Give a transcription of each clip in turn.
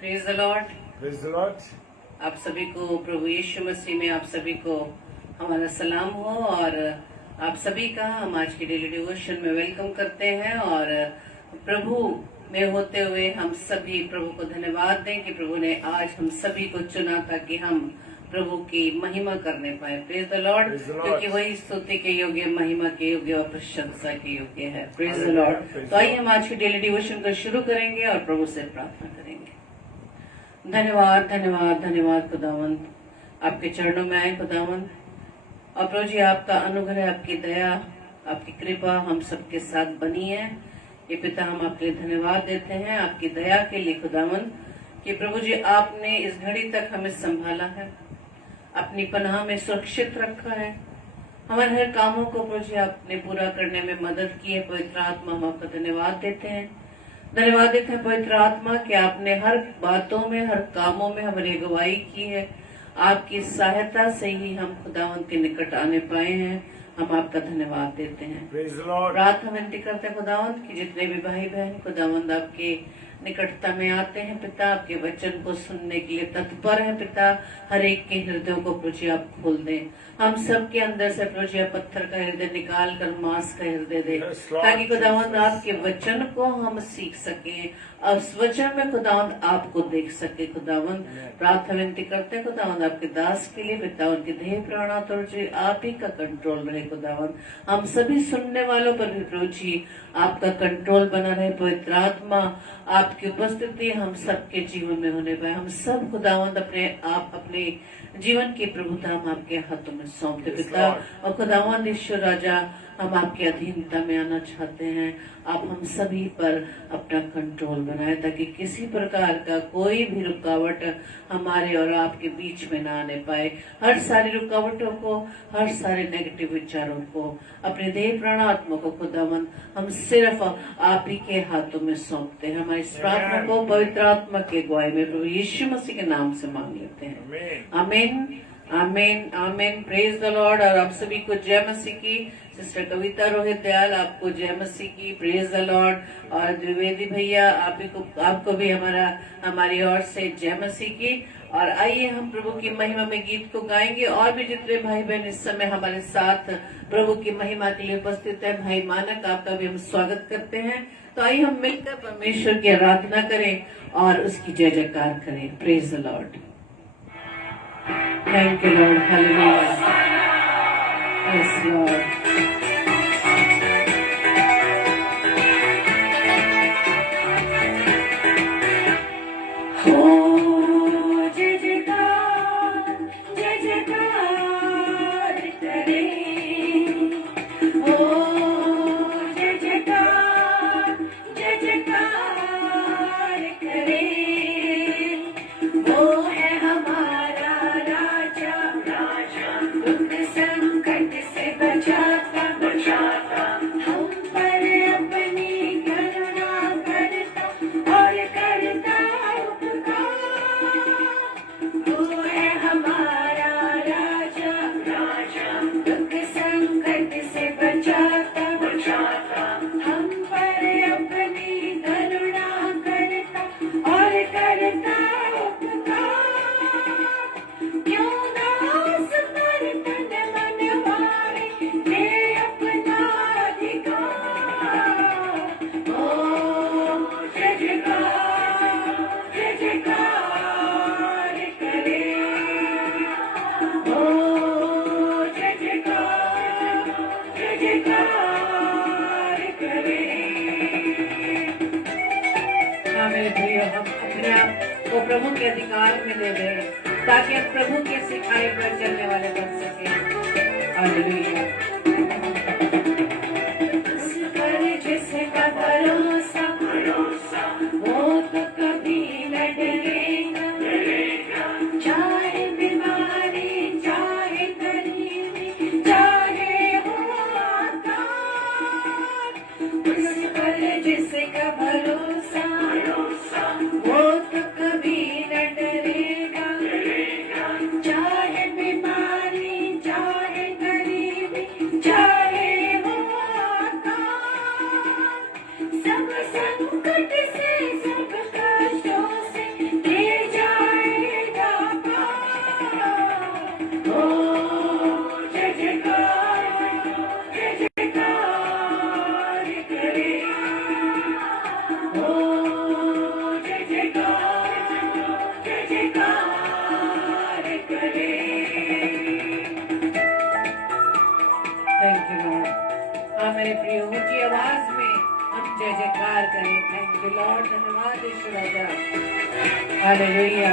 Praise the Lord. Praise the Lord. आप सभी को प्रभु यीशु मसीह में आप सभी को हमारा सलाम हो और आप सभी का हम आज की डेली डिवोशन में वेलकम करते हैं। और प्रभु में होते हुए हम सभी प्रभु को धन्यवाद दें कि प्रभु ने आज हम सभी को चुना ताकि हम प्रभु की महिमा करने पाए। प्रेज द लॉर्ड, क्योंकि वही स्तुति के योग्य, महिमा के योग्य और प्रशंसा के योग्य है। Praise the Lord. तो आइए हम आज की डेली डिवोशन को शुरू करेंगे और प्रभु से प्रार्थना करेंगे। धन्यवाद धन्यवाद धन्यवाद खुदावंत, आपके चरणों में आए खुदावंत। और प्रभु जी, आपका अनुग्रह, आपकी दया, आपकी कृपा हम सबके साथ बनी है। ये पिता, हम आपके लिए धन्यवाद देते हैं आपकी दया के लिए खुदावंत, कि प्रभु जी आपने इस घड़ी तक हमें संभाला है, अपनी पनाह में सुरक्षित रखा है। हमारे हर कामों को प्रभु जी आपने पूरा करने में मदद की है। पवित्र आत्मा, हम आपका धन्यवाद देते हैं। धन्यवाद देते हैं पवित्र आत्मा कि आपने हर बातों में, हर कामों में हमारी अगुवाई की है। आपकी सहायता से ही हम खुदावंत के निकट आने पाए हैं। हम आपका धन्यवाद देते हैं। प्रार्थना विनती करते हैं खुदावंत कि जितने भी भाई बहन खुदावंत आपके निकटता में आते हैं पिता, आपके वचन को सुनने के लिए तत्पर है पिता, हर एक के हृदयों को प्रभु आप खोल दें। हम सब के अंदर से प्रभु पत्थर का हृदय निकाल कर मांस का हृदय दे, ताकि खुदावंत आपके वचन को हम सीख सके, उस वचन में खुदावंत आपको देख सके। खुदावंत प्रार्थना विनती करते हैं खुदावंत आपके दास के लिए पिता, उनके देह प्राणा तो आप ही का कंट्रोल रहे खुदावंत। हम सभी सुनने वालों पर भी प्रभु जी आपका कंट्रोल बना रहे। पवित्र आत्मा, आपकी उपस्थिति हम सबके जीवन में होने पाए। हम सब खुदावंत अपने जीवन की प्रभुता हम आपके हाथों में सौंपते पिता। और खुदावंत ईश्वर राजा, हम आपके अधीनता में आना चाहते हैं। आप हम सभी पर अपना कंट्रोल बनाए, ताकि किसी प्रकार का कोई भी रुकावट हमारे और आपके बीच में ना आने पाए। हर सारी रुकावटों को, हर सारे नेगेटिव विचारों को, अपने देह प्राण आत्मा को खुदावंत हम सिर्फ आप ही के हाथों में सौंपते हैं। हमारी इस प्रार्थना को पवित्र आत्मा के अगुवाई में प्रभु यीशु मसीह के नाम से मांग लेते हैं। आमीन आमीन आमीन। Praise the Lord. और आप सभी को जय मसीह की। सिस्टर कविता रोहित दयाल, आपको जय मसीह की। Praise the Lord. और द्विवेदी भैया, आपको भी हमारी ओर से जय मसीह की। और आइए हम प्रभु की महिमा में गीत को गाएंगे। और भी जितने भाई बहन इस समय हमारे साथ प्रभु की महिमा के लिए उपस्थित है, भाई मानक, आपका भी हम स्वागत करते हैं। तो आइए हम मिलकर परमेश्वर की आराधना करें और उसकी जय जयकार करें। Praise the Lord. Thank you, Lord. Hallelujah. Yes, Lord. को प्रभु के अधिकार में दे दे, ताकि हम प्रभु के सिखाए पर चलने वाले बन सके। हालेलुया। जिसका भरोसा वो तो कभी न डरेगा, चाहे बीमारी, चाहे गरीबी, चाहे हो आकाश, उस पर जिसका भरोसा वो तो कभी न डरेगा, चाहे बीमारी, चाहे गरीबी, मेरे प्रिय ऊंची आवाज में हम जय जयकार करें। थैंक यू लॉर्ड, धन्यवाद ईश्वर का। हालेलुया।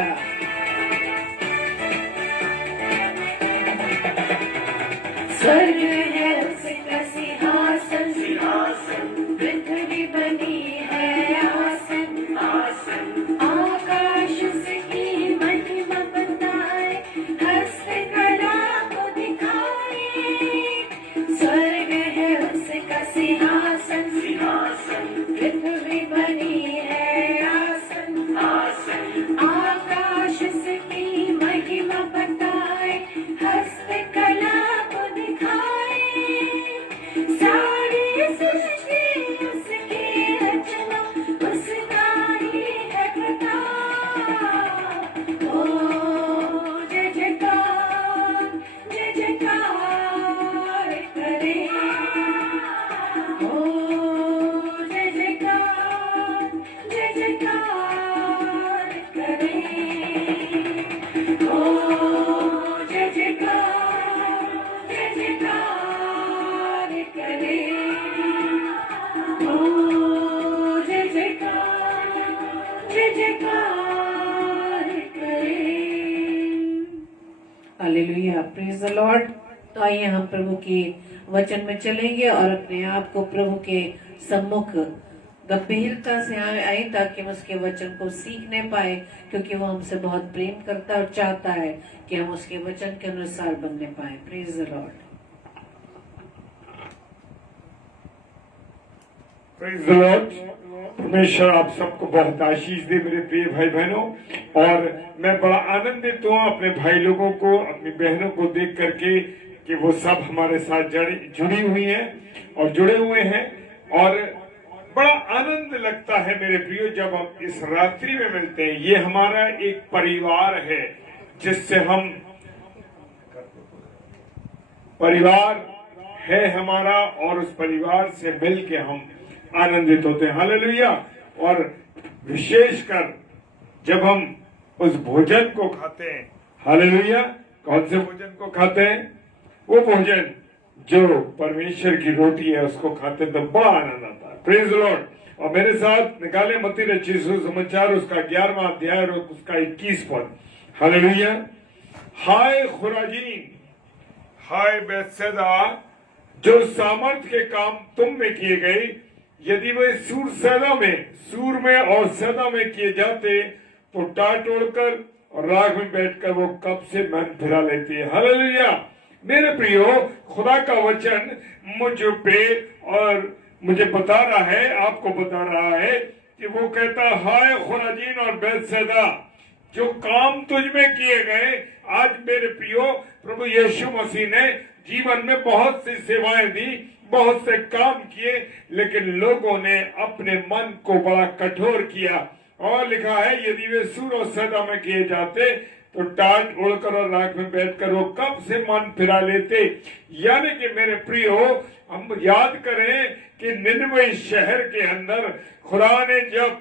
स्वर्ग है उसका सिंहासन, पृथ्वी बनी है आसन, आकाश उसकी महिमा बताए, हस्तकला को दिखाए। स्वर्ग है उसका सिंहासन, पृथ्वी बनी है आसन, आकाश उसकी महिमा बताए, हस्तकला को दिखाए। सारी सृष्टि उसकी रचना, उसका ही है प्रताप। ओ जय जयकार, जय जयकार करें। ओ जय जयकार, जय जयकार करें। ओ जय जयकार, जय जयकार करें। ओ जय जयकार, जय जयकार करें। Hallelujah, praise the Lord. तो आइए हम प्रभु के वचन में चलेंगे और अपने आप को प्रभु के सम्मुख गंभीरता से आए ताकि हम उसके वचन को सीखने पाए, क्योंकि वो हमसे बहुत प्रेम करता है और चाहता है कि हम उसके वचन के अनुसार बनने पाए। Praise the Lord. Praise the Lord. परमेश्वर आप सबको बहुत आशीष दे मेरे प्रिय भाई बहनों। और मैं बड़ा आनंदित हूँ अपने भाई लोगों को, अपनी बहनों को देख करके कि वो सब हमारे साथ जुड़ी हुई हैं और जुड़े हुए हैं। और बड़ा आनंद लगता है मेरे प्रियो जब हम इस रात्रि में मिलते हैं। ये हमारा एक परिवार है जिससे हम, परिवार है हमारा और उस परिवार से मिल के हम आनंदित होते हैं। हालेलुया। और विशेषकर जब हम उस भोजन को खाते हैं, हालेलुया। कौन से भोजन को खाते हैं? वो भोजन जो परमेश्वर की रोटी है उसको खाते हैं तो बड़ा आनंद आता है। Praise the Lord. और मेरे साथ निकाले मत्ती रचित सुसमाचार उसका 11वां अध्याय और उसका 21 पद। हालेलुया। हाय खुराजीन, हाय बैतसैदा, जो सामर्थ के काम तुम में किए गए, यदि वे सूर में और सैदा में किए जाते तो टाट ओढ़कर और राख में बैठकर वो कब से मन फिरा लेती है। हालेलुया। मेरे प्रियो, खुदा का वचन मुझ पे और मुझे बता रहा है, आपको बता रहा है कि वो कहता हाय खुराजीन और बैतसैदा, जो काम तुझ में किए गए। आज मेरे प्रियो, प्रभु यीशु मसीह ने जीवन में बहुत सी सेवाएं दी, बहुत से काम किए, लेकिन लोगों ने अपने मन को बड़ा कठोर किया। और लिखा है यदि वे सूर और सैदा में किए जाते तो टाट उड़कर और राख में बैठकर वो कब से मन फिरा लेते। यानी कि मेरे प्रियो, हम याद करें कि निनवे शहर के अंदर खुदा ने जब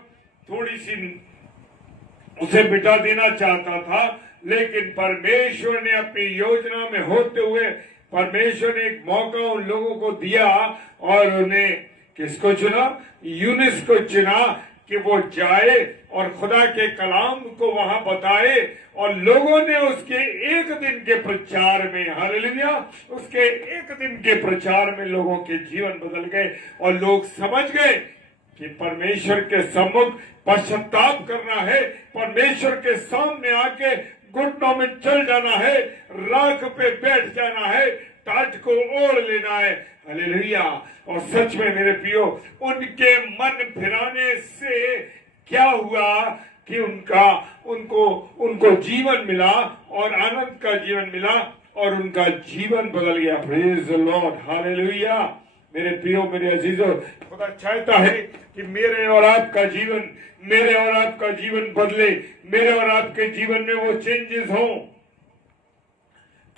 थोड़ी सी उसे मिटा देना चाहता था, लेकिन परमेश्वर ने अपनी योजना में होते हुए परमेश्वर ने एक मौका उन लोगों को दिया और उन्हें किसको चुना? यूनुस को चुना कि वो जाए और खुदा के कलाम को वहां बताए। और लोगों ने उसके एक दिन के प्रचार में, हालेलुया, उसके एक दिन के प्रचार में लोगों के जीवन बदल गए और लोग समझ गए कि परमेश्वर के सम्मुख पश्चाताप करना है, परमेश्वर के सामने आके घुटनों में चल जाना है, राख पे बैठ जाना है, टाट को ओढ़ लेना है। हालेलुया। और सच में मेरे प्रियो, उनके मन फिराने से क्या हुआ कि उनको जीवन मिला और आनंद का जीवन मिला और उनका जीवन बदल गया। Praise the lord. हालेलुया। मेरे प्रियो, मेरे अजीजों, खुदा चाहता है कि मेरे और आपका जीवन बदले, मेरे और आपके जीवन में वो चेंजेस हो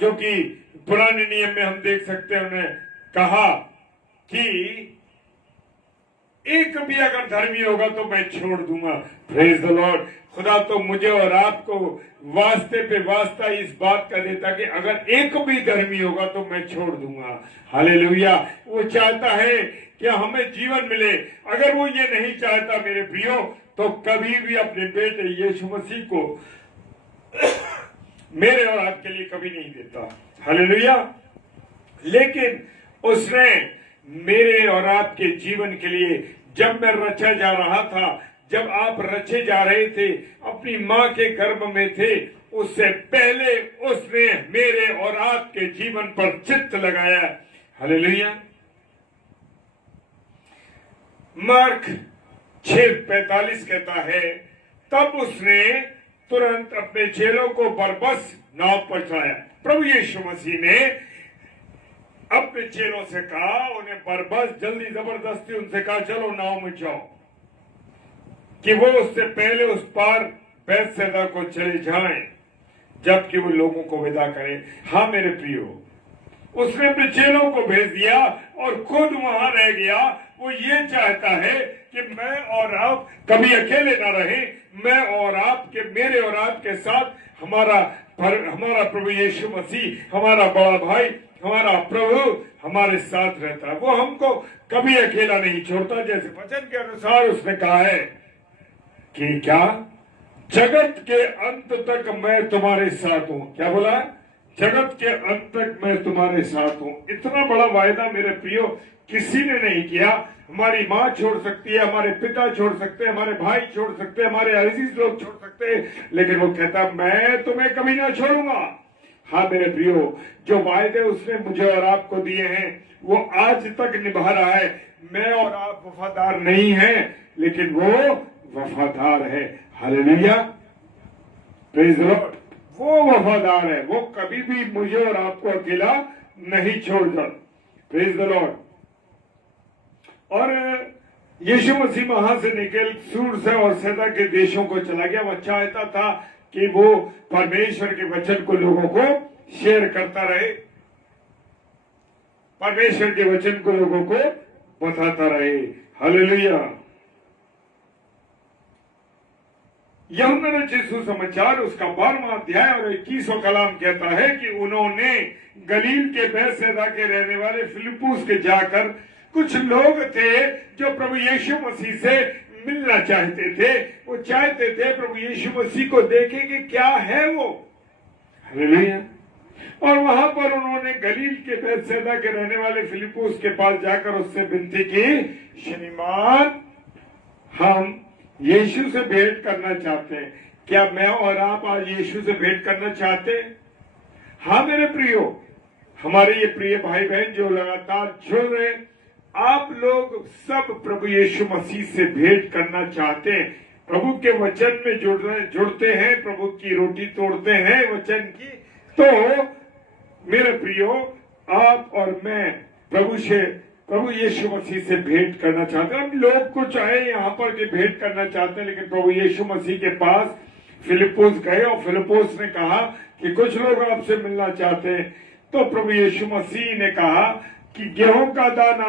जो कि पुराने नियम में हम देख सकते हैं। उन्हें कहा कि एक भी अगर धर्मी होगा तो मैं छोड़ दूंगा। Praise the Lord. खुदा तो मुझे और आपको वास्ते पे वास्ता इस बात का देता कि अगर एक भी धर्मी होगा तो मैं छोड़ दूंगा। हालेलुया। वो चाहता है कि हमें जीवन मिले। अगर वो ये नहीं चाहता मेरे प्रियो, तो कभी भी अपने बेटे यीशु मसीह को मेरे और आपके लिए कभी नहीं देता। हालेलुया। लेकिन उसने मेरे और आपके जीवन के लिए, जब मैं रचा जा रहा था, जब आप रचे जा रहे थे, अपनी मां के गर्भ में थे, उससे पहले उसने मेरे और आपके जीवन पर चित्त लगाया। हालेलुया। मार्क 6:45 कहता है, तब उसने तुरंत अपने चेलों को बरबस नाव पर चढ़ाया। प्रभु यीशु मसीह ने अपने चेलों से कहा, उन्हें बरबस जल्दी जबरदस्ती उनसे कहा चलो नाव में जाओ, कि वो उससे पहले उस पार बैतसैदा को चले जाएं, जबकि वो लोगों को विदा करें। हाँ मेरे प्रियो, उसने अपने चेलों को भेज दिया और खुद वहां रह गया। वो ये चाहता है कि मैं और आप कभी अकेले ना रहे। मैं और आपके, मेरे और आपके साथ हमारा प्रभु यीशु मसीह, हमारा बड़ा भाई, हमारा प्रभु हमारे साथ रहता है। वो हमको कभी अकेला नहीं छोड़ता। जैसे वचन के अनुसार उसने कहा है कि क्या, जगत के अंत तक मैं तुम्हारे साथ हूं। क्या बोला? जगत के अंत तक मैं तुम्हारे साथ हूं। इतना बड़ा वायदा मेरे प्रियो किसी ने नहीं किया। हमारी माँ छोड़ सकती है, हमारे पिता छोड़ सकते हैं, हमारे भाई छोड़ सकते हैं, हमारे अजीज लोग छोड़ सकते हैं, लेकिन वो कहता मैं तुम्हें कभी ना छोड़ूंगा। हाँ मेरे प्रियो, जो वायदे उसने मुझे और आपको दिए हैं वो आज तक निभा रहा है। मैं और आप वफादार नहीं हैं, लेकिन वो वफादार है। Hallelujah, praise the Lord. वो वफादार है, वो कभी भी मुझे और आपको अकेला नहीं छोड़ता। Praise the Lord. और यीशु मसीह वहां से निकल सूर से और सैदा के देशों को चला गया। वह चाहता था कि वो परमेश्वर के वचन को लोगों को शेयर करता रहे, परमेश्वर के वचन को लोगों को बताता रहे। हालेलुया। यूहन्ना रचित सुसमाचार उसका 12वां अध्याय और 21वां कलाम कहता है कि उन्होंने गलील के बैतसैदा के रहने वाले फिलिप्पुस के जाकर, कुछ लोग थे जो प्रभु यीशु मसीह से मिलना चाहते थे। वो चाहते थे प्रभु यीशु मसीह को देखें कि क्या है वो। हालेलुया। और वहां पर उन्होंने गलील के बैतसैदा के रहने वाले फिलिप्पुस के पास जाकर उससे विनती की, श्रीमान हम यीशु से भेंट करना चाहते हैं। क्या मैं और आप आज यीशु से भेंट करना चाहते हैं? हाँ मेरे प्रियो, हमारे ये प्रिय भाई बहन जो लगातार जुड़ रहे, आप लोग सब प्रभु यीशु मसीह से भेंट करना चाहते हैं। प्रभु के वचन में जुड़ते हैं, प्रभु की रोटी तोड़ते हैं वचन की। तो मेरे प्रियो, आप और मैं प्रभु यीशु मसीह से भेंट करना चाहते हैं। हम लोग कुछ आए यहाँ पर कि भेंट करना चाहते हैं, लेकिन प्रभु यीशु मसीह के पास फिलिप्पुस गए और फिलिप्पुस ने कहा कि कुछ लोग आपसे मिलना चाहते हैं। तो प्रभु यीशु मसीह ने कहा कि गेहूं का दाना,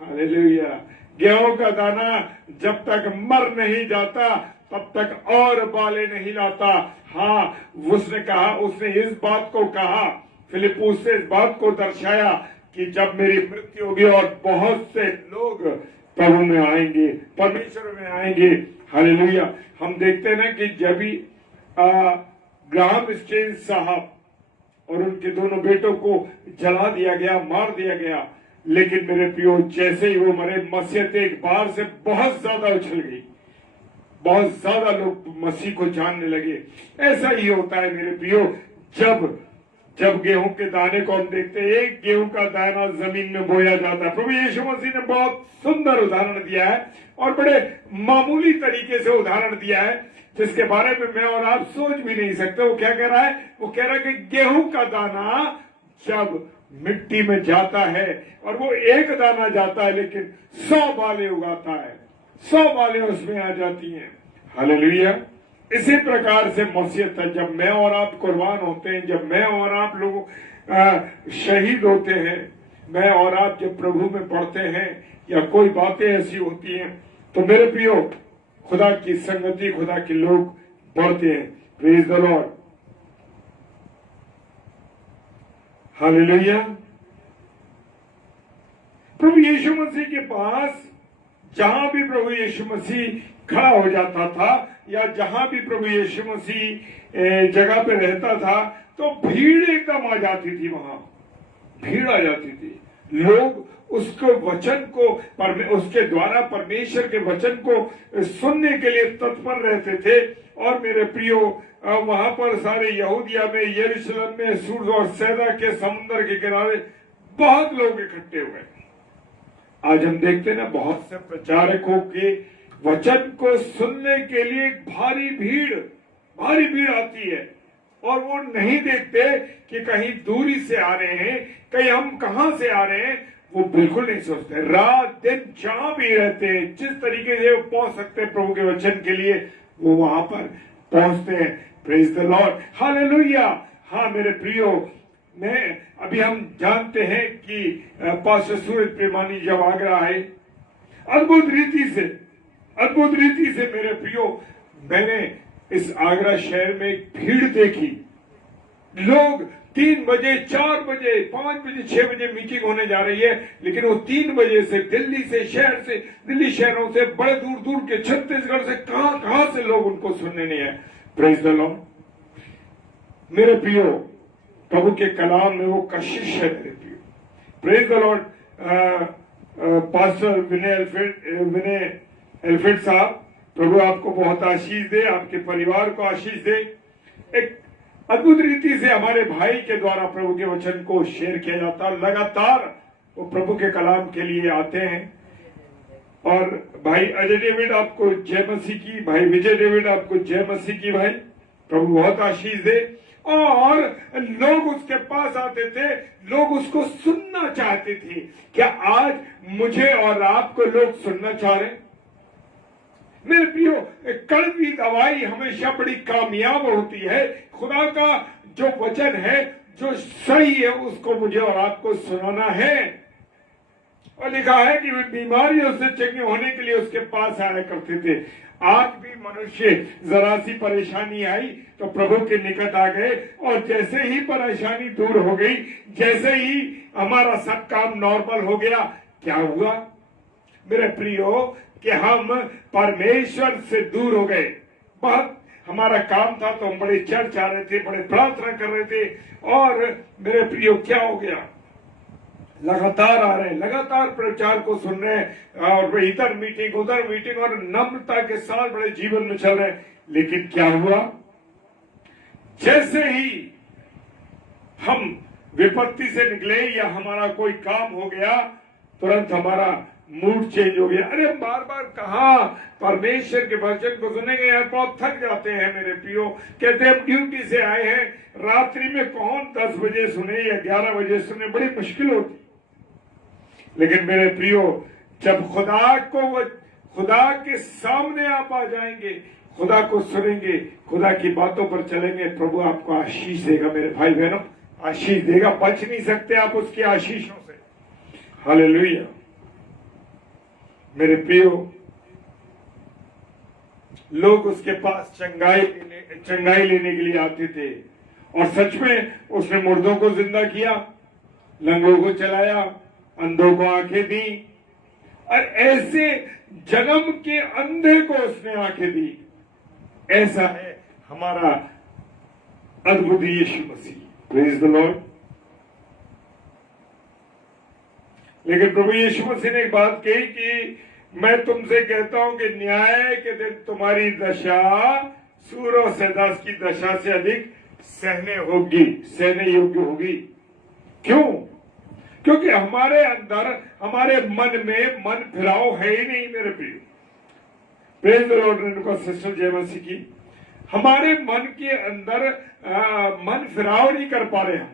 हालेलुया, गेहूं का दाना जब तक मर नहीं जाता तब तक और बाले नहीं लाता। हाँ, उसने कहा, उसने इस बात को कहा, फिलिप्पुस से इस बात को दर्शाया कि जब मेरी मृत्यु होगी और बहुत से लोग प्रभु में आएंगे, परमेश्वर में आएंगे। हालेलुया। हम देखते हैं ना कि जब भी ग्राहम स्टेन साहब और उनके दोनों बेटों को जला दिया गया, मार दिया गया, लेकिन मेरे प्रियो जैसे ही वो मरे, मसीहत एक बार से बहुत ज्यादा उछल गई, बहुत ज्यादा लोग मसीह को जानने लगे। ऐसा ही होता है मेरे प्रियो, जब गेहूं के दाने को हम देखते हैं, एक गेहूं का दाना जमीन में बोया जाता है। प्रभु यीशु मसीह ने बहुत सुंदर उदाहरण दिया है और बड़े मामूली तरीके से उदाहरण दिया है, जिसके बारे में मैं और आप सोच भी नहीं सकते। वो क्या कह रहा है? वो कह रहा है कि गेहूं का दाना जब मिट्टी में जाता है और वो एक दाना जाता है, लेकिन 100 बालें उगाता है, 100 बालें उसमें आ जाती हैं। हालेलुया। इसी प्रकार से मसीहत है। जब मैं और आप कुर्बान होते हैं, जब मैं और आप लोग शहीद होते हैं, मैं और आप जब प्रभु में पढ़ते हैं या कोई बातें ऐसी होती हैं तो मेरे प्रियो खुदा की संगति, खुदा के लोग बढ़ते हैं। Praise the lord, hallelujah. प्रभु यीशु मसीह के पास जहां भी प्रभु यीशु मसीह खड़ा हो जाता था या जहां भी प्रभु यीशु मसीह जगह पे रहता था तो भीड़ एकदम आ जाती थी, वहां भीड़ आ जाती थी। लोग उसको वचन को उसके द्वारा परमेश्वर के वचन को सुनने के लिए तत्पर रहते थे। और मेरे प्रियो वहां पर सारे यहूदिया में, यरूशलेम में, सूर और सैदा के समुद्र के किनारे बहुत लोग इकट्ठे हुए। आज हम देखते ना बहुत से प्रचारकों के वचन को सुनने के लिए भारी भीड़ आती है और वो नहीं देखते कि कहीं दूरी से आ रहे हैं, कहीं हम कहां से आ रहे हैं, वो बिल्कुल नहीं सोचते। रात दिन जहां भी रहते हैं, जिस तरीके से वो पहुंच सकते हैं प्रभु के वचन के लिए, वो वहां पर पहुंचते हैं। Praise the lord, hallelujah. हाँ मेरे प्रियो, अभी हम जानते हैं कि पास्टर सूरज प्रेमानी जब आगरा आए, अद्भुत रीति से मेरे प्रियो मैंने इस आगरा शहर में एक भीड़ देखी। लोग 3 बजे, 4 बजे, 5 बजे, 6 बजे मीटिंग होने जा रही है, लेकिन वो 3 बजे से दिल्ली शहरों से, बड़े दूर के छत्तीसगढ़ से, कहां से लोग उनको सुनने नहीं आए। Praise the Lord. मेरे प्रियो प्रभु के कलाम में वो कशिश है मेरे प्रियो। Praise the Lord. Pastor Vinay Alfred साहब, प्रभु आपको बहुत आशीष दे, आपके परिवार को आशीष दे। एक अद्भुत रीति से हमारे भाई के द्वारा प्रभु के वचन को शेयर किया जाता है। लगातार वो प्रभु के कलाम के लिए आते हैं। और भाई अजय डेविड आपको जय मसीह की, भाई विजय डेविड आपको जय मसीह की। भाई प्रभु बहुत आशीष दे। और लोग उसके पास आते थे, लोग उसको सुनना चाहते थे। क्या आज मुझे और आपको लोग सुनना चाह रहे हैं? मेरे प्रियो, कड़वी दवाई हमेशा बड़ी कामयाब होती है। खुदा का जो वचन है, जो सही है, उसको मुझे और आपको सुनाना है। और लिखा है कि वे बीमारियों से चंगे होने के लिए उसके पास आया करते थे। आज भी मनुष्य जरा सी परेशानी आई तो प्रभु के निकट आ गए, और जैसे ही परेशानी दूर हो गई, जैसे ही हमारा सब काम नॉर्मल हो गया, क्या हुआ मेरे प्रियो कि हम परमेश्वर से दूर हो गए। बहुत हमारा काम था तो हम बड़े चर्च आ रहे थे, बड़े प्रार्थना कर रहे थे, और मेरे प्रियो क्या हो गया, लगातार आ रहे हैं, लगातार प्रचार को सुन रहे हैं, और इधर मीटिंग उधर मीटिंग, और नम्रता के साथ बड़े जीवन में चल रहे हैं। लेकिन क्या हुआ, जैसे ही हम विपत्ति से निकले या हमारा कोई काम हो गया, तुरंत हमारा मूड चेंज हो गया। अरे बार बार कहा परमेश्वर के वचन को सुनेंगे यार, बहुत थक जाते हैं मेरे प्रियो। कहते हैं ड्यूटी से आए हैं, रात्रि में कौन 10 बजे सुने या 11 बजे सुने, बड़ी मुश्किल होती। लेकिन मेरे प्रियो, जब खुदा के सामने आप आ जाएंगे, खुदा को सुनेंगे, खुदा की बातों पर चलेंगे, प्रभु आपको आशीष देगा। मेरे भाई बहनों, आशीष देगा, बच नहीं सकते आप उसकी आशीषों से। हालेलुया। मेरे प्रियो, लोग उसके पास चंगाई लेने के लिए आते थे, और सच में उसने मुर्दों को जिंदा किया, लंगड़ों को चलाया, अंधों को आंखें दी, और ऐसे जन्म के अंधे को उसने आंखें दी। ऐसा है हमारा अद्भुत Yeshu Masih. Praise the lord. लेकिन प्रभु यीशु मसीह ने एक बात कही कि मैं तुमसे कहता हूं कि न्याय के दिन तुम्हारी दशा सूर और सैदास की दशा से अधिक सहने योग्य होगी। क्यों? क्योंकि हमारे अंदर, हमारे मन में मन फिराव है ही नहीं मेरे प्रिय। Praise the Lord. सिस्टर जय मसीह की। हमारे मन के अंदर मन फिराव नहीं कर पा रहे हम।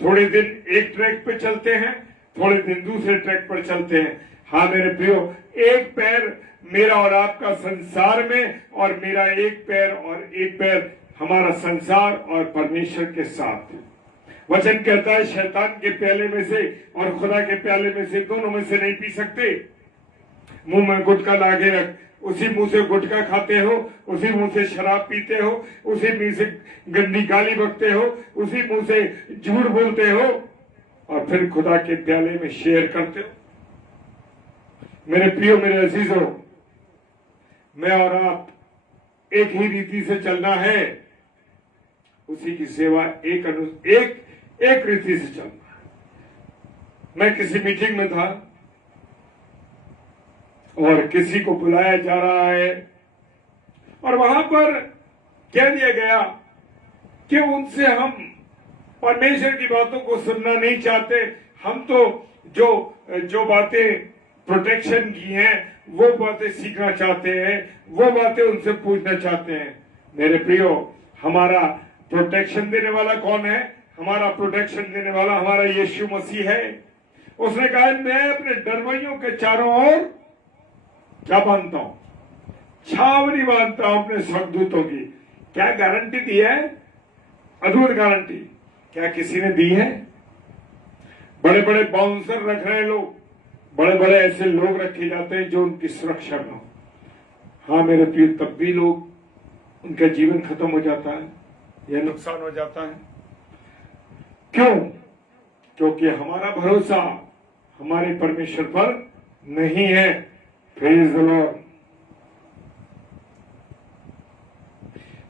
थोड़े दिन एक ट्रैक पे चलते हैं, थोड़े दिन दूसरे ट्रैक पर चलते हैं। हाँ मेरे प्रियो, एक पैर मेरा और आपका संसार में, और मेरा एक पैर हमारा संसार और परमेश्वर के साथ। वचन कहता है शैतान के प्याले में से और खुदा के प्याले में से दोनों में से नहीं पी सकते। मुंह में गुटखा लागे रख, उसी मुंह से गुटखा खाते हो, उसी मुंह से शराब पीते हो, उसी मुंह से गंदी गाली बकते हो, उसी मुंह से झूठ बोलते हो और फिर खुदा के प्याले में शेयर करते हो। मेरे प्रियो, मेरे अजीजों, मैं और आप एक ही रीति से चलना है, उसी की सेवा एक रीति से चलना है। मैं किसी मीटिंग में था और किसी को बुलाया जा रहा है और वहां पर कह दिया गया कि उनसे हम परमेश्वर की बातों को सुनना नहीं चाहते, हम तो जो बातें प्रोटेक्शन की हैं वो बातें सीखना चाहते हैं, वो बातें उनसे पूछना चाहते हैं। मेरे प्रियो, हमारा प्रोटेक्शन देने वाला कौन है? हमारा प्रोटेक्शन देने वाला हमारा यीशु मसीह है। उसने कहा मैं अपने डरवइयों के चारों ओर क्या बांधता हूं? छावनी बांधता हूं अपने स्वर्गदूतों की। क्या गारंटी दी है? अद्भुत गारंटी। क्या किसी ने दी है? बड़े बड़े बाउंसर रख रहे लोग, बड़े बड़े ऐसे लोग रखे जाते हैं जो उनकी सुरक्षा में हो। हाँ मेरे प्रिय, तब भी लोग उनका जीवन खत्म हो जाता है या नुकसान हो जाता है। क्यों? क्योंकि हमारा भरोसा हमारे परमेश्वर पर नहीं है। Praise the Lord.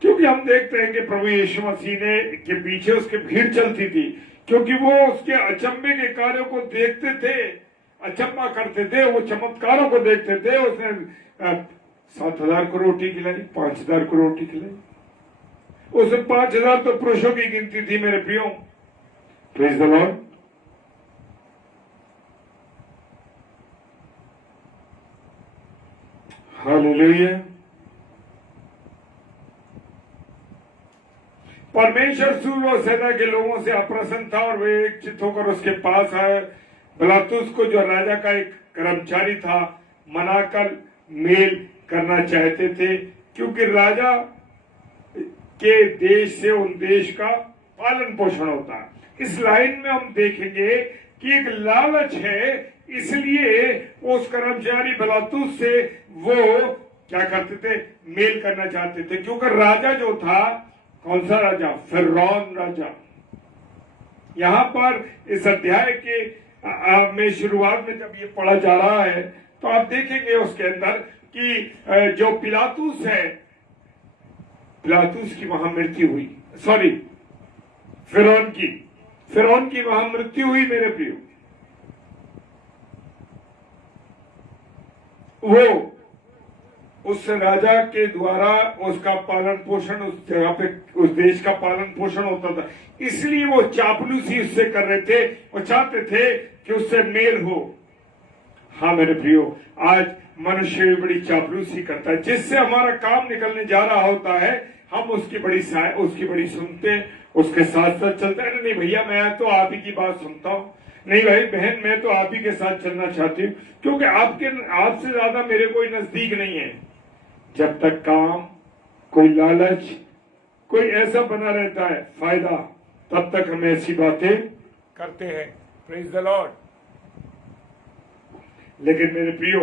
क्योंकि हम देखते हैं कि प्रभु यीशु मसीह ने के पीछे उसके भीड़ चलती थी, क्योंकि वो उसके अचंभे के कार्यों को देखते थे, अचंभा करते थे, वो चमत्कारों को देखते थे। उसने 7,000 को रोटी खिलाई, 5,000 को रोटी खिलाई। उसने 5,000 तो पुरुषों की गिनती थी मेरे प्रियो। Praise the lord. हालेलुया। परमेश्वर सूर और सेना के लोगों से अप्रसन्न था और वे एक चित्त होकर उसके पास आए। पिलातुस को, जो राजा का एक कर्मचारी था, मनाकर मेल करना चाहते थे, क्योंकि राजा के देश से उन देश का पालन पोषण होता है। इस लाइन में हम देखेंगे कि एक लालच है, इसलिए उस कर्मचारी पिलातुस से वो क्या करते थे? मेल करना चाहते थे, क्योंकि राजा जो था, कौन सा राजा? फिरौन राजा। यहां पर इस अध्याय के में शुरुआत में जब ये पढ़ा जा रहा है तो आप देखेंगे उसके अंदर कि जो पिलातुस है, पिलातुस की वहां मृत्यु हुई, सॉरी फिरौन की वहां मृत्यु हुई मेरे प्रियो। वो उस राजा के द्वारा उसका पालन पोषण, उस जगह पे उस देश का पालन पोषण होता था, इसलिए वो चापलूसी उससे कर रहे थे। वो चाहते थे कि उससे मेल हो। हाँ मेरे प्रियो, आज मनुष्य भी बड़ी चापलूसी करता है। जिससे हमारा काम निकलने जा रहा होता है, हम उसकी बड़ी सुनते हैं, उसके साथ साथ चलते हैं। नहीं भैया, मैं तो आप ही की बात सुनता हूँ। नहीं भाई बहन, मैं तो आप ही के साथ चलना चाहती हूँ, क्योंकि आपसे ज्यादा मेरे कोई नजदीक नहीं है। जब तक काम, कोई लालच, कोई ऐसा बना रहता है फायदा, तब तक हम ऐसी बातें करते हैं। Praise the lord. लेकिन मेरे प्रियो,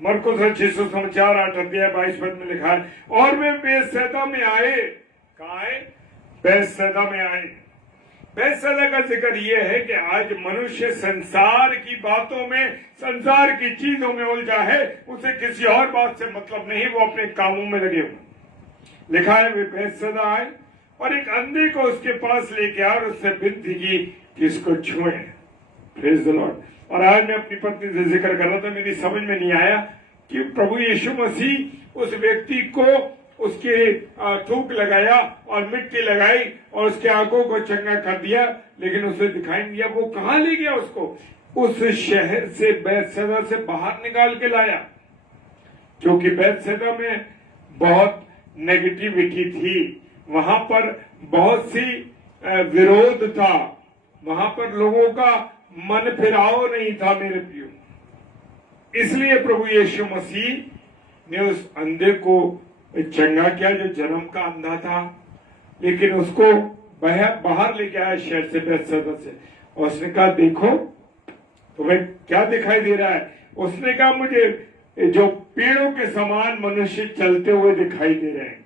मरकुस रचित सुसमाचार 8 अध्याय 22 पद में लिखा है, और वे बेसैदा में आए। कहाँ आए? बेसैदा में आए। बेसैदा का जिक्र यह है कि आज मनुष्य संसार की बातों में, संसार की चीजों में उलझा है, उसे किसी और बात से मतलब नहीं, वो अपने कामों में लगे हुए। लिखा है वे बेसैदा आए और एक अंधे को उसके पास लेके आए और उससे विनती की कि इसको छुए। Praise the Lord. और आज मैं अपनी पत्नी से जिक्र कर रहा था, मेरी समझ में नहीं आया कि प्रभु यीशु मसीह उस व्यक्ति को उसके थूक लगाया और मिट्टी लगाई और उसके आंखों को चंगा कर दिया, लेकिन उसे दिखाई नहीं दिया। वो कहां ले गया उसको? उस शहर से, बैतसैदा से बाहर निकाल के लाया, क्योंकि बैतसैदा में बहुत नेगेटिविटी थी, वहां पर बहुत सी विरोध था, वहां पर लोगों का मन फिराव नहीं था मेरे प्रियो। इसलिए प्रभु यीशु मसीह ने उस अंधे को चंगा किया जो जन्म का अंधा था, लेकिन उसको बाहर लेके आया शहर से, बैतसैदा से, और उसने कहा देखो तुम्हें क्या दिखाई दे रहा है? उसने कहा मुझे जो पेड़ों के समान मनुष्य चलते हुए दिखाई दे रहे हैं।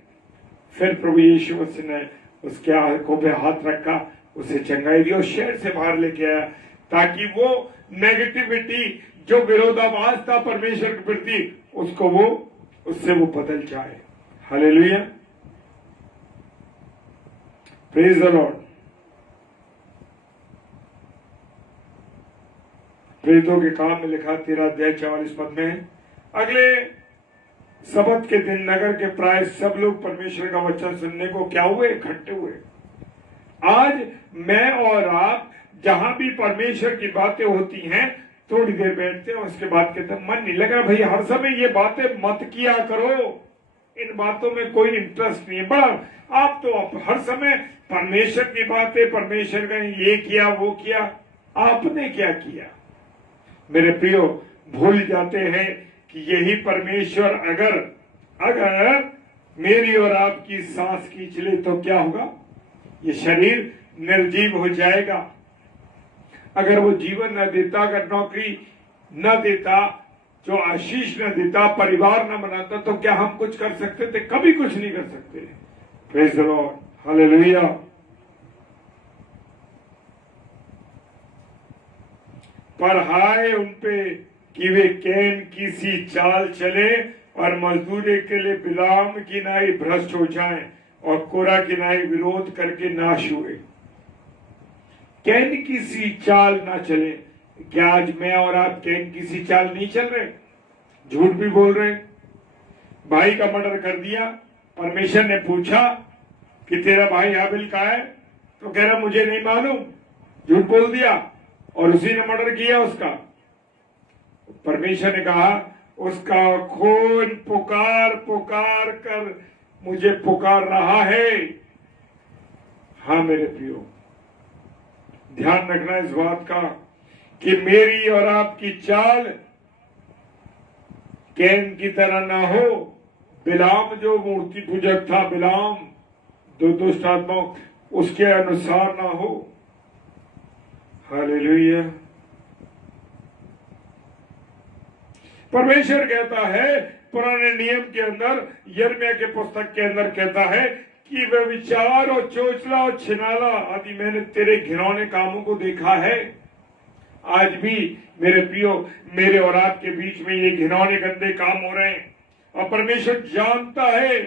फिर प्रभु यीशु मसीह ने उसके आंखों पे हाथ रखा, उसे चंगाई दी और शहर से बाहर लेके आया, ताकि वो नेगेटिविटी जो विरोधाभास था परमेश्वर के प्रति, उसको वो उससे वो बदल जाए। Hallelujah, praise the Lord. प्रेरितों के काम में लिखा 13 अध्याय 44 पद में, अगले सबत के दिन नगर के प्राय सब लोग परमेश्वर का वचन सुनने को क्या हुए? इकट्ठे हुए। आज मैं और आप जहां भी परमेश्वर की बातें होती हैं थोड़ी देर बैठते हैं, उसके बाद कहते हैं मन नहीं लग रहा भाई, हर समय ये बातें मत किया करो, इन बातों में कोई इंटरेस्ट नहीं है। बड़ा आप तो हर समय परमेश्वर की बातें, परमेश्वर का ये किया वो किया, आपने क्या किया? मेरे प्रियो, भूल जाते हैं कि यही परमेश्वर अगर मेरी और आपकी सांस खींच ले तो क्या होगा? ये शरीर निर्जीव हो जाएगा। अगर वो जीवन न देता, अगर नौकरी न देता, जो आशीष न देता, परिवार न बनाता, तो क्या हम कुछ कर सकते थे? कभी कुछ नहीं कर सकते। Praise the lord, hallelujah. पर हाय उनपे कि वे कैन की सी चाल चले और मजदूरी के लिए बिलाम की नाई भ्रष्ट हो जाएं और कोरा की नाई विरोध करके नाश हुए। कैन की सी चाल ना चले। क्या आज मैं और आप कैन की सी चाल नहीं चल रहे? झूठ भी बोल रहे। भाई का मर्डर कर दिया, परमेश्वर ने पूछा कि तेरा भाई हाबिल कहाँ है, तो कह रहा मुझे नहीं मालूम, झूठ बोल दिया और उसी ने मर्डर किया उसका। परमेश्वर ने कहा उसका खून पुकार पुकार कर मुझे पुकार रहा है। हाँ मेरे प्रियो, ध्यान रखना इस बात का कि मेरी और आपकी चाल कैन की तरह ना हो। बिलाम जो मूर्ति पूजक था, बिलाम दो दुष्ट आत्माओं, उसके अनुसार ना हो। हालेलुया। परमेश्वर कहता है पुराने नियम के अंदर, यिर्मयाह के पुस्तक के अंदर कहता है कि वह विचार और चोचला और छिनाला आदि मैंने तेरे घिनौने कामों को देखा है। आज भी मेरे प्रियो, मेरे और आपके बीच में ये घिनौने गंदे काम हो रहे हैं और परमेश्वर जानता है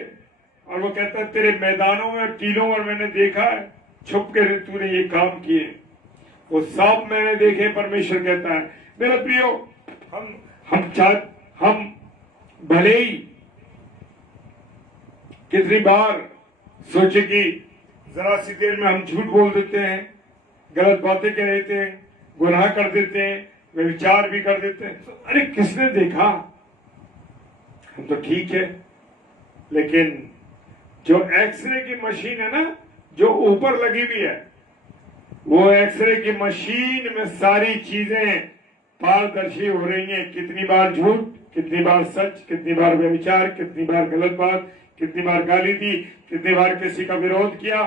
और वो कहता है तेरे मैदानों में टीलों में मैंने देखा है, छुप के तूने ये काम किए, वो सब मैंने देखे। परमेश्वर कहता है मेरे प्रियो, हम भले ही कितनी बार सोचे कि जरा सी देर में हम झूठ बोल देते हैं, गलत बातें कह देते हैं, गुनाह कर देते हैं, व्यभिचार भी कर देते हैं, तो अरे किसने देखा, हम तो ठीक है। लेकिन जो एक्सरे की मशीन है ना, जो ऊपर लगी हुई है, वो एक्सरे की मशीन में सारी चीजें पारदर्शी हो रही हैं। कितनी बार झूठ, कितनी बार सच, कितनी बार व्यभिचार, कितनी बार गलत बात, कितनी बार गाली दी, कितनी बार किसी का विरोध किया,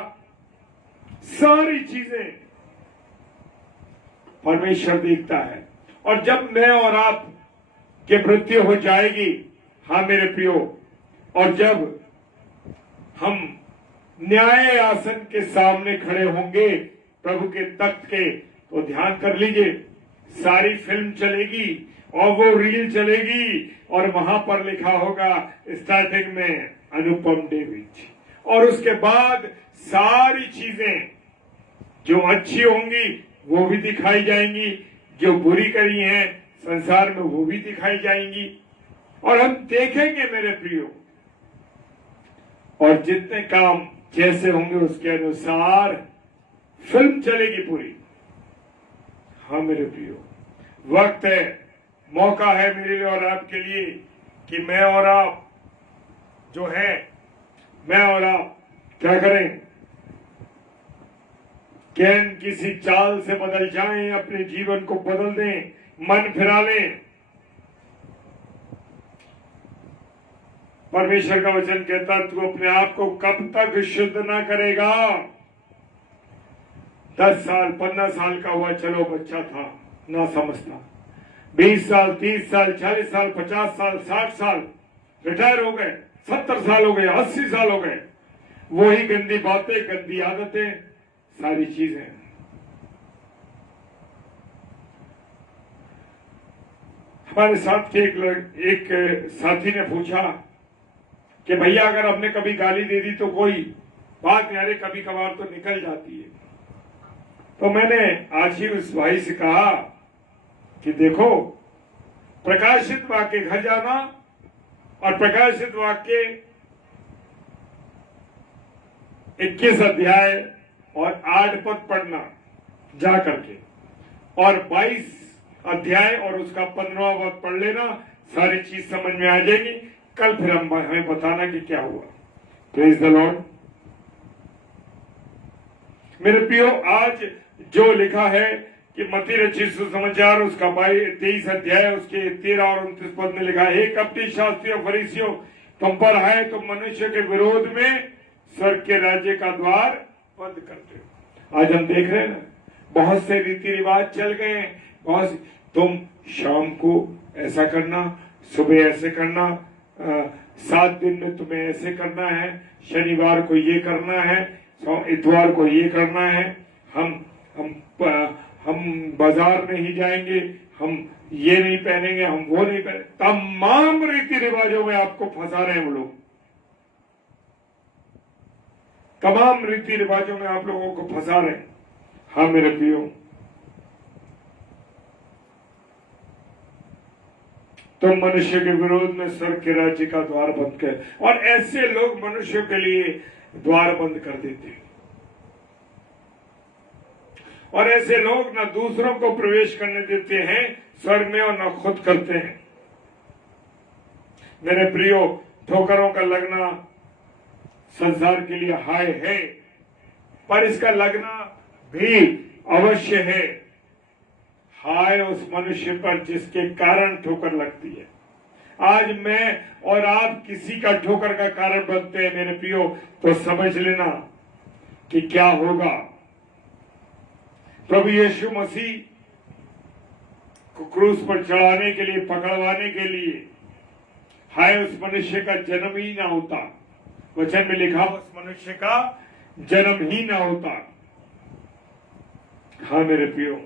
सारी चीजें परमेश्वर देखता है। और जब मैं और आप की मृत्यु हो जाएगी, हाँ मेरे प्रियो, और जब हम न्याय आसन के सामने खड़े होंगे प्रभु के तख्त के, तो ध्यान कर लीजिए, सारी फिल्म चलेगी और वो रील चलेगी और वहां पर लिखा होगा स्टार्टिंग में अनुपम डेविड, और उसके बाद सारी चीजें जो अच्छी होंगी वो भी दिखाई जाएंगी, जो बुरी करी हैं संसार में वो भी दिखाई जाएंगी, और हम देखेंगे मेरे प्रियो, और जितने काम जैसे होंगे उसके अनुसार फिल्म चलेगी पूरी। हाँ मेरे प्रियो, वक्त है, मौका है मेरे लिए और आपके लिए कि मैं और आप जो है, मैं और आप क्या करें? कैन किसी चाल से बदल जाएं, अपने जीवन को बदल दें, मन फिरा लें परमेश्वर का वचन कहता है तू अपने आप को कब तक शुद्ध ना करेगा। 10 साल 15 साल का हुआ, चलो बच्चा था ना समझता, 20 साल 30 साल 40 साल 50 साल 60 साल रिटायर हो गए, 70 साल हो गए, 80 साल हो गए, वही गंदी बातें, गंदी आदतें, सारी चीजें। हमारे साथ के एक साथी ने पूछा कि भैया अगर हमने कभी गाली दे दी तो कोई बात नहीं, अरे कभी कभार तो निकल जाती है। तो मैंने आज ही उस भाई से कहा कि देखो, प्रकाशित वाक्य घर जाना और प्रकाशित वाक्य 21 अध्याय और 8 पद पढ़ना जा करके, और 22 अध्याय और उसका 15वां पद पढ़ लेना, सारी चीज समझ में आ जाएगी। कल फिर हमें बताना कि क्या हुआ। Praise the Lord. मेरे प्रियो, आज जो लिखा है कि मत्ती रचित सुसमाचार उसका 23 अध्याय उसके 13 और 29 पद में लिखा है, हे कपटी शास्त्रियों फरीसियों, तुम पर है तुम मनुष्य के विरोध में स्वर्ग के राज्य का द्वार बंद करते हो। आज हम देख रहे हैं ना, बहुत से रीति रिवाज चल गए हैं। बहुत, तुम शाम को ऐसा करना, सुबह ऐसे करना, 7 दिन में तुम्हें ऐसे करना है, शनिवार को ये करना है, इतवार को ये करना है, हम बाजार नहीं जाएंगे, हम ये नहीं पहनेंगे, हम वो नहीं पहने। तमाम रीति रिवाजों में आपको फंसा रहे हैं वो लोग, तमाम रीति रिवाजों में आप लोगों को फंसा रहे हैं। हाँ मेरे प्रियो, तुम मनुष्य के विरोध में स्वर्ग के राज्य का द्वार बंद कर, और ऐसे लोग मनुष्य के लिए द्वार बंद कर देते हैं, और ऐसे लोग न दूसरों को प्रवेश करने देते हैं स्वर्ग में और न खुद करते हैं। मेरे प्रियो, ठोकरों का लगना संसार के लिए हाय है, पर इसका लगना भी अवश्य है। हाय उस मनुष्य पर जिसके कारण ठोकर लगती है। आज मैं और आप किसी का ठोकर का कारण बनते हैं मेरे प्रियो, तो समझ लेना कि क्या होगा। प्रभु यीशु मसीह को क्रूस पर चढ़ाने के लिए, पकड़वाने के लिए, हाय उस मनुष्य का जन्म ही ना होता। वचन में लिखा उस मनुष्य का जन्म ही ना होता। हाँ मेरे प्रियो,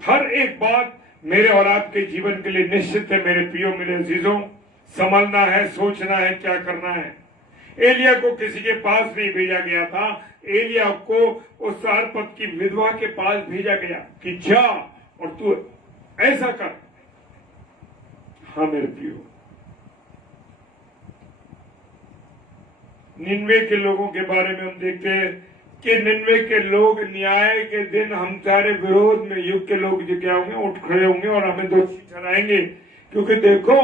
हर एक बात मेरे और आपके जीवन के लिए निश्चित है मेरे प्रियो, मेरे अजीजों। संभलना है, सोचना है, क्या करना है। एलिया को किसी के पास नहीं भेजा गया था, एलिया को उस सारपत की विधवा के पास भेजा गया कि जा और तू ऐसा कर। हाँ मेरे प्रियो, निन्वे के लोगों के बारे में हम देखते हैं कि निन्वे के लोग न्याय के दिन हम सारे विरोध में, युग के लोग जो क्या होंगे, उठ खड़े होंगे और हमें दोषी ठहराएंगे। क्योंकि देखो,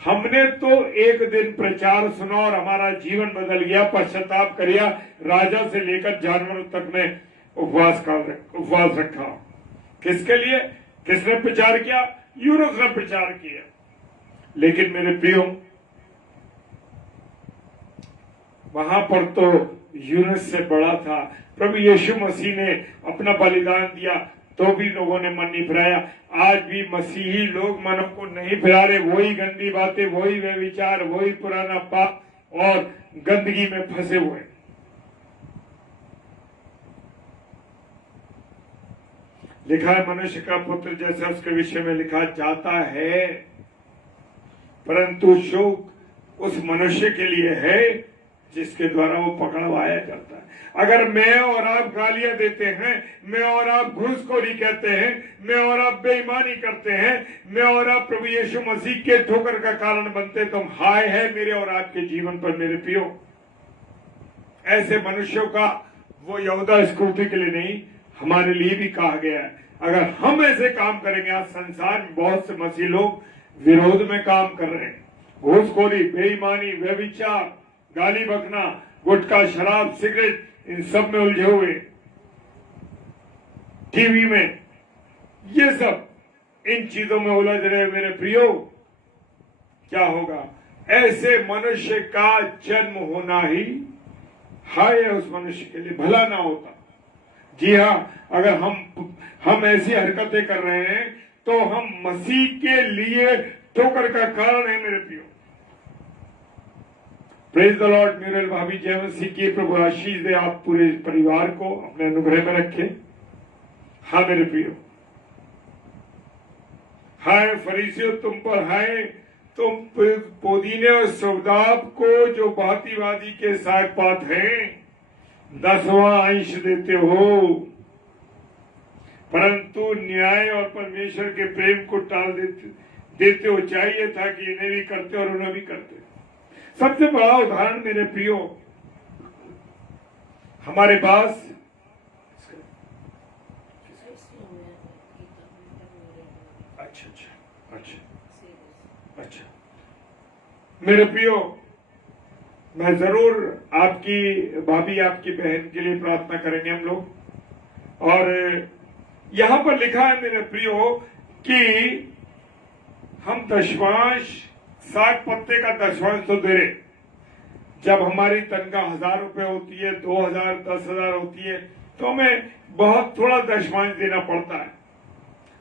हमने तो एक दिन प्रचार सुना और हमारा जीवन बदल गया, पश्चाताप किया, राजा से लेकर जानवरों तक में उपवास रखा। किसके लिए? किसने प्रचार किया? यूनुस ने प्रचार किया। लेकिन मेरे प्रियो, वहां पर तो यूनुस से बड़ा था। प्रभु यीशु मसीह ने अपना बलिदान दिया तो भी लोगों ने मन नहीं फिराया। आज भी मसीही लोग मनों को नहीं फिरा रहे, वही गंदी बातें, वही व्यभिचार, वही पुराना पाप और गंदगी में फंसे हुए। लिखा है मनुष्य का पुत्र जैसे उसके विषय में लिखा जाता है, परंतु शोक उस मनुष्य के लिए है जिसके द्वारा वो पकड़वाया जाता है। अगर मैं और आप गालियां देते हैं, मैं और आप घूसखोरी कहते हैं, मैं और आप बेईमानी करते हैं, मैं और आप प्रभु यीशु मसीह के ठोकर का कारण बनते, तो हाय है मेरे और आपके जीवन पर मेरे प्रियो। ऐसे मनुष्यों का वो यहूदा स्कूटी के लिए नहीं, हमारे लिए भी कहा गया है। अगर हम ऐसे काम करेंगे, आज संसार में बहुत से मसीह लोग विरोध में काम कर रहे हैं, घूसखोरी, बेईमानी, व्यभिचार, गाली बकना, गुटखा, शराब, सिगरेट, इन सब में उलझे हुए, टीवी में, ये सब इन चीजों में उलझ रहे मेरे प्रियो, क्या होगा? ऐसे मनुष्य का जन्म होना ही हाय है उस मनुष्य के लिए, भला ना होता। जी हाँ, अगर हम ऐसी हरकतें कर रहे हैं तो हम मसीह के लिए ठोकर का कारण है मेरे प्रियो। Praise the Lord. म्यूरल भाभी जय मसीह की। प्रभु आशीष दे आप पूरे परिवार को अपने अनुग्रह में रखे। हाँ मेरे प्रियो, हाय फरीसियों तुम पर हाय, तुम पुदीने और सौदाब को जो भांतिवादी के साग पात हैं 10वां अंश देते हो, परंतु न्याय और परमेश्वर के प्रेम को टाल देते हो। चाहिए था कि इन्हें भी करते और उन्हें भी करते। सबसे बड़ा उदाहरण मेरे प्रियो, हमारे पास अच्छा मेरे प्रियो, मैं जरूर आपकी भाभी आपकी बहन के लिए प्रार्थना करेंगे हम लोग। और यहां पर लिखा है मेरे प्रियो कि हम दशमांश साग पत्ते का दशमांश तो दे रहे। जब हमारी तनख्वाह 1000 रुपए होती है, 2000, 10,000 होती है, तो हमें बहुत थोड़ा दशमांश देना पड़ता है,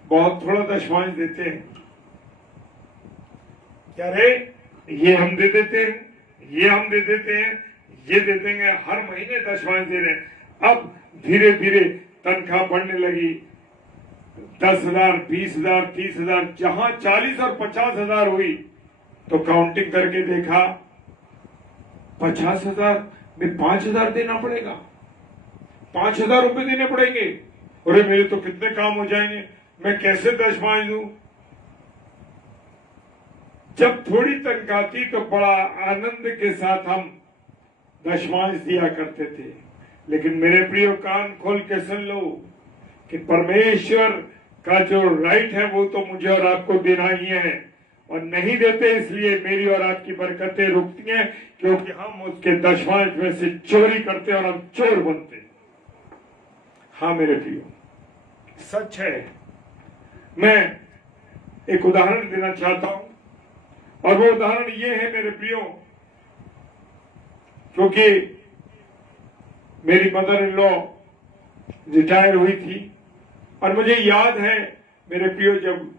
बहुत थोड़ा दशमांश देते हैं। क्या रे, ये हम दे देते हैं, ये हम दे देते हैं, ये दे देंगे, हर महीने दशमांश दे रहे हैं। अब धीरे धीरे तनख्वाह बढ़ने लगी, 10,000, 20,000, 30,000, जहां 40 और 50,000 हुई तो काउंटिंग करके देखा 50,000 में 5,000 देना पड़ेगा, 5,000 रुपए देने पड़ेंगे। अरे मेरे तो कितने काम हो जाएंगे, मैं कैसे दशमांश दूं? जब थोड़ी तनख्वाह थी तो बड़ा आनंद के साथ हम दशमांश दिया करते थे। लेकिन मेरे प्रियो कान खोल के सुन लो कि परमेश्वर का जो राइट है वो तो मुझे और आपको देना ही है, और नहीं देते इसलिए मेरी और आपकी बरकतें रुकती हैं, क्योंकि हम उसके दशमांश में से चोरी करते और हम चोर बनते। हाँ मेरे प्रियो, सच है। मैं एक उदाहरण देना चाहता हूं, और वो उदाहरण ये है मेरे प्रियो, क्योंकि मेरी मदर इन लॉ रिटायर हुई थी और मुझे याद है मेरे प्रियो जब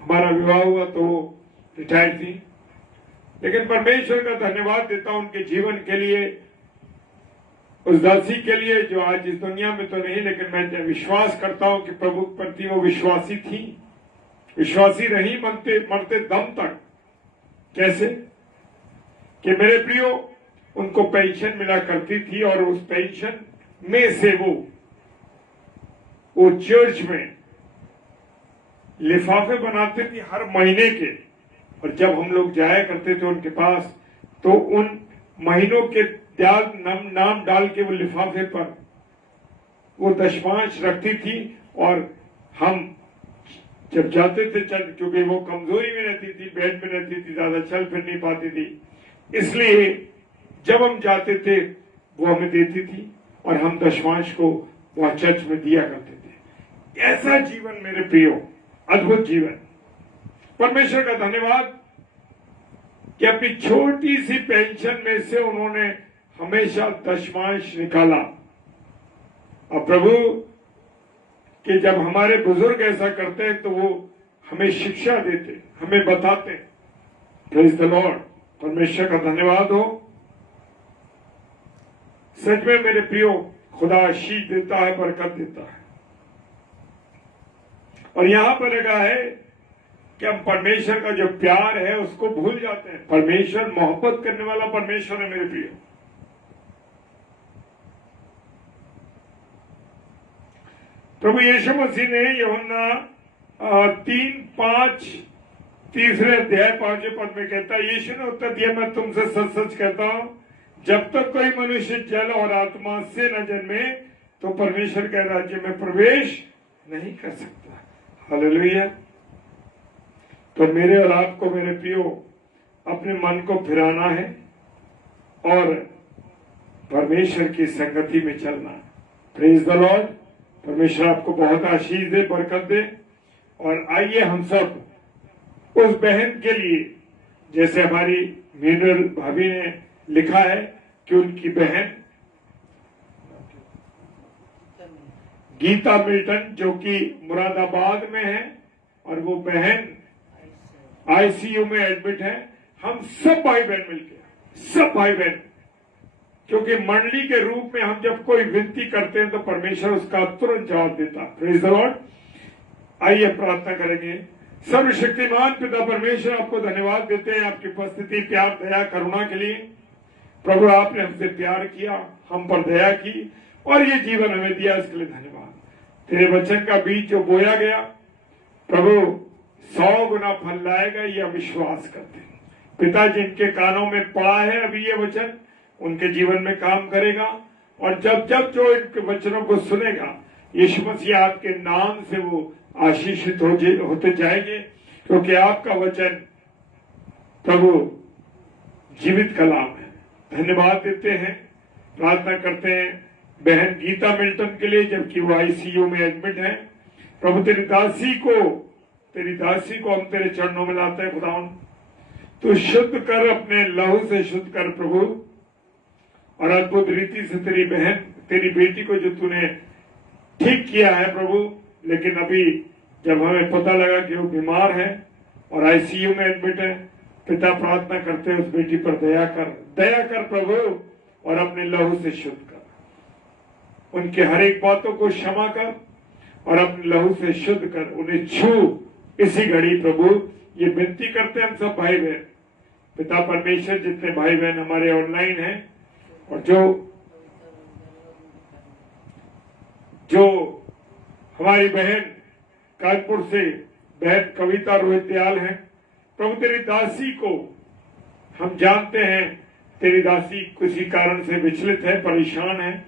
हमारा विवाह हुआ तो वो रिटायर थी। लेकिन परमेश्वर का धन्यवाद देता हूं उनके जीवन के लिए, उस दासी के लिए जो आज इस दुनिया में तो नहीं, लेकिन मैं विश्वास करता हूं कि प्रभु के प्रति वो विश्वासी थी, विश्वासी रही मरते दम तक। कैसे कि मेरे प्रियो उनको पेंशन मिला करती थी, और उस पेंशन में से वो चर्च में लिफाफे बनाते थे हर महीने के, और जब हम लोग जाया करते थे उनके पास तो उन महीनों के नाम डाल के वो लिफाफे पर वो दशमांश रखती थी। और हम जब जाते थे क्योंकि वो कमजोरी में रहती थी, बेड में रहती थी, ज्यादा चल फिर नहीं पाती थी, इसलिए जब हम जाते थे वो हमें देती थी और हम दशमांश को वहां चर्च में दिया करते थे। ऐसा जीवन मेरे प्रियो, अद्भुत जीवन। परमेश्वर का धन्यवाद कि अपनी छोटी सी पेंशन में से उन्होंने हमेशा दशमांश निकाला। और प्रभु कि जब हमारे बुजुर्ग ऐसा करते हैं तो वो हमें शिक्षा देते, हमें बताते। Praise the Lord. परमेश्वर का धन्यवाद हो। सच में मेरे प्रियो, खुदा आशीष देता है, बरकत देता है। और यहां पर लगा है कि हम परमेश्वर का जो प्यार है उसको भूल जाते हैं। परमेश्वर मोहब्बत करने वाला परमेश्वर है मेरे प्रियो। प्रभु यीशु मसीह ने यूहन्ना 3:5 तीसरे अध्याय 5वें पद में कहता है, यीशु ने उत्तर दिया, मैं तुमसे सच सच कहता हूं, जब तक कोई मनुष्य जल और आत्मा से न जन्मे तो परमेश्वर के राज्य में प्रवेश नहीं कर सकता। हालेलुया। तो मेरे और आपको मेरे प्रियो अपने मन को फिराना है और परमेश्वर की संगति में चलना। Praise the Lord. परमेश्वर आपको बहुत आशीष दे, बरकत दे। और आइए हम सब उस बहन के लिए, जैसे हमारी मीनल भाभी ने लिखा है कि उनकी बहन गीता मिल्टन जो कि मुरादाबाद में है और वो बहन आईसीयू में एडमिट है, हम सब भाई बहन मिलकर, सब भाई बहन, क्योंकि मंडली के रूप में हम जब कोई विनती करते हैं तो परमेश्वर उसका तुरंत जवाब देता। Praise the Lord. आइए प्रार्थना करेंगे। सर्वशक्तिमान पिता परमेश्वर, आपको धन्यवाद देते हैं आपकी उपस्थिति, प्यार, दया, करुणा के लिए। प्रभु, आपने हमसे प्यार किया, हम पर दया की और ये जीवन हमें दिया, इसके लिए धन्यवाद। तेरे वचन का बीज जो बोया गया प्रभु 100 गुना फल लाएगा, ये हम विश्वास करते हैं। पिता, जिनके कानों में पड़ा है अभी ये वचन, उनके जीवन में काम करेगा और जब जब जो इनके वचनों को सुनेगा, यीशु मसीह आपके नाम से वो आशीषित होते जाएंगे, क्योंकि आपका वचन प्रभु जीवित कलाम है। धन्यवाद देते हैं, प्रार्थना करते हैं बहन गीता मिल्टन के लिए, जबकि वो आईसीयू में एडमिट है। प्रभु, तेरी दासी को हम तेरे चरणों में लाते हैं। खुदावन, तू शुद्ध कर, अपने लहू से शुद्ध कर प्रभु, और अद्भुत रीति से तेरी बहन, तेरी बेटी को जो तूने ठीक किया है प्रभु, लेकिन अभी जब हमें पता लगा कि वो बीमार है और आईसीयू में एडमिट है, पिता प्रार्थना करते हैं उस बेटी पर दया कर प्रभु, और अपने लहू से शुद्ध कर, उनके हर एक बातों को क्षमा कर और अपने लहू से शुद्ध कर, उन्हें छू इसी घड़ी प्रभु। ये विनती करते हैं हम सब भाई बहन। पिता परमेश्वर, जितने भाई बहन हमारे ऑनलाइन हैं और जो हमारी बहन कानपुर से बहन कविता रोहित दयाल है प्रभु, तेरी दासी को हम जानते हैं, तेरी दासी किसी कारण से विचलित है, परेशान है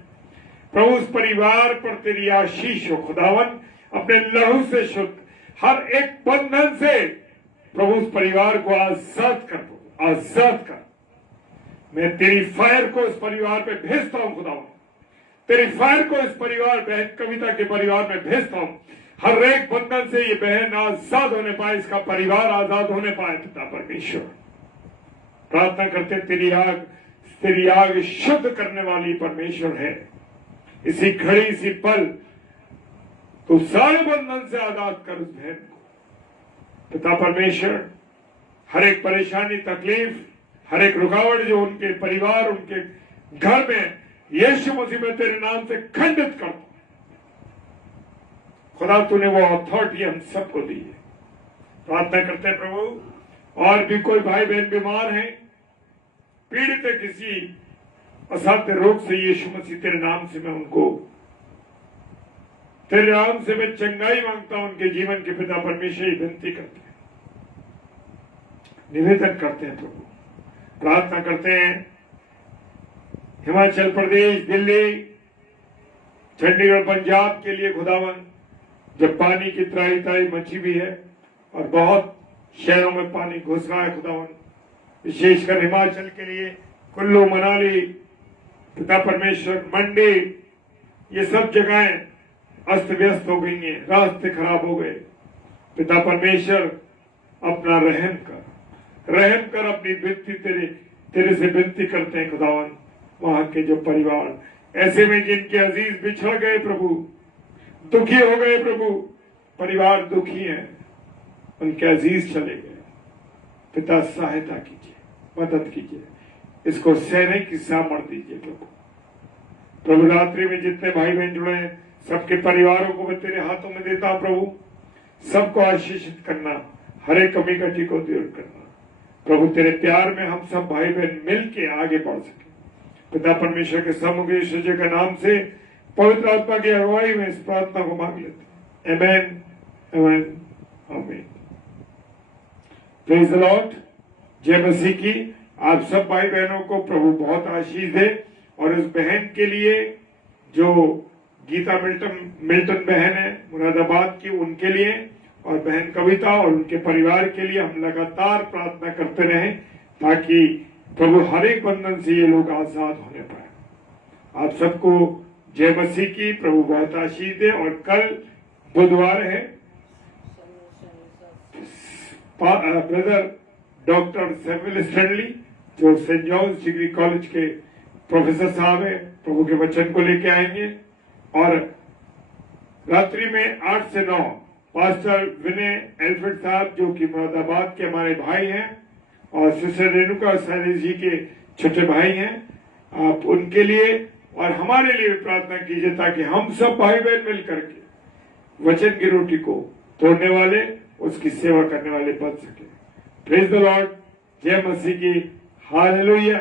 प्रभु, उस परिवार पर तेरी आशीष हो खुदावन, अपने लहू से शुद्ध हर एक बंधन से प्रभु उस परिवार को आजाद कर। मैं तेरी फायर को इस परिवार पे भेजता हूं खुदावन, तेरी फायर को इस परिवार बहन कविता के परिवार में भेजता हूं। हर एक बंधन से ये बहन आजाद होने पाए, इसका परिवार आजाद होने पाए। पिता परमेश्वर, प्रार्थना करते तेरी आग शुद्ध करने वाली परमेश्वर है। इसी घड़ी, इसी पल तो सारे बंधन से आजाद कर उस बहन को। पिता परमेश्वर, हर एक परेशानी, तकलीफ, हर एक रुकावट जो उनके परिवार, उनके घर में, यीशु मसीह में तेरे नाम से खंडित कर दो खुदा। तूने वो अथॉरिटी हम सबको दी है। प्रार्थना करते हैं प्रभु, और भी कोई भाई बहन बीमार हैं, पीड़ित है किसी असाध्य रोग से, यीशु मसीह तेरे नाम से मैं उनको, तेरे नाम से मैं चंगाई मांगता हूं उनके जीवन के। पिता परमेश्वर, विनती करते हैं, निवेदन करते हैं प्रभु। प्रार्थना करते हैं हिमाचल प्रदेश, दिल्ली, चंडीगढ़, पंजाब के लिए खुदावन, जब पानी की त्राही मची भी है और बहुत शहरों में पानी घुस रहा है खुदावन, विशेषकर हिमाचल के लिए कुल्लू, मनाली, पिता परमेश्वर, मंडी, ये सब जगहें अस्त व्यस्त हो गई हैं, रास्ते खराब हो गए। पिता परमेश्वर, अपना रहम कर, अपनी विनती तेरे से विनती करते हैं खुदावन। वहां के जो परिवार ऐसे में जिनके अजीज बिछड़ गए प्रभु, दुखी हो गए प्रभु, परिवार दुखी हैं, उनके अजीज चले गए, पिता सहायता कीजिए, मदद कीजिए, इसको सहने की सामर्थ दीजिए प्रभु। रात्रि में जितने भाई बहन जुड़े हैं, सबके परिवारों को मैं तेरे हाथों में देता हूं प्रभु। सबको आशीषित करना, हर एक कमी कटी को दूर करना प्रभु। तेरे प्यार में हम सब भाई बहन मिल के आगे बढ़ सके। पिता परमेश्वर के समूह यीशु जी के नाम से पवित्र आत्मा की अगुवाई में इस प्रार्थना को मांग लेते हैं। Amen, amen, amen. Praise the lord. जय मसीह की। आप सब भाई बहनों को प्रभु बहुत आशीष दे। और इस बहन के लिए जो गीता मिल्टन बहन है मुरादाबाद की, उनके लिए, और बहन कविता और उनके परिवार के लिए हम लगातार प्रार्थना करते रहें, ताकि प्रभु हर एक बंधन से ये लोग आजाद होने पाए। आप सबको जय मसीह की। प्रभु बहुत आशीष दे। और कल बुधवार है, ब्रदर डॉक्टर सैमुअल स्टैनली जो सेंट जॉन्स डिग्री कॉलेज के प्रोफेसर साहब हैं, प्रभु के वचन को लेके आएंगे। और रात्रि में 8 से 9 पास्टर विनय एल्फ्रेड साहब जो कि मुरादाबाद के हमारे भाई हैं और सिस्टर रेणुका सैनी जी के छोटे भाई हैं, आप उनके लिए और हमारे लिए प्रार्थना कीजिए ताकि हम सब भाई बहन मिल करके वचन की रोटी को तोड़ने वाले, उसकी सेवा करने वाले बन सके। प्रेज द लॉर्ड, जय मसीह की, हालेलुया।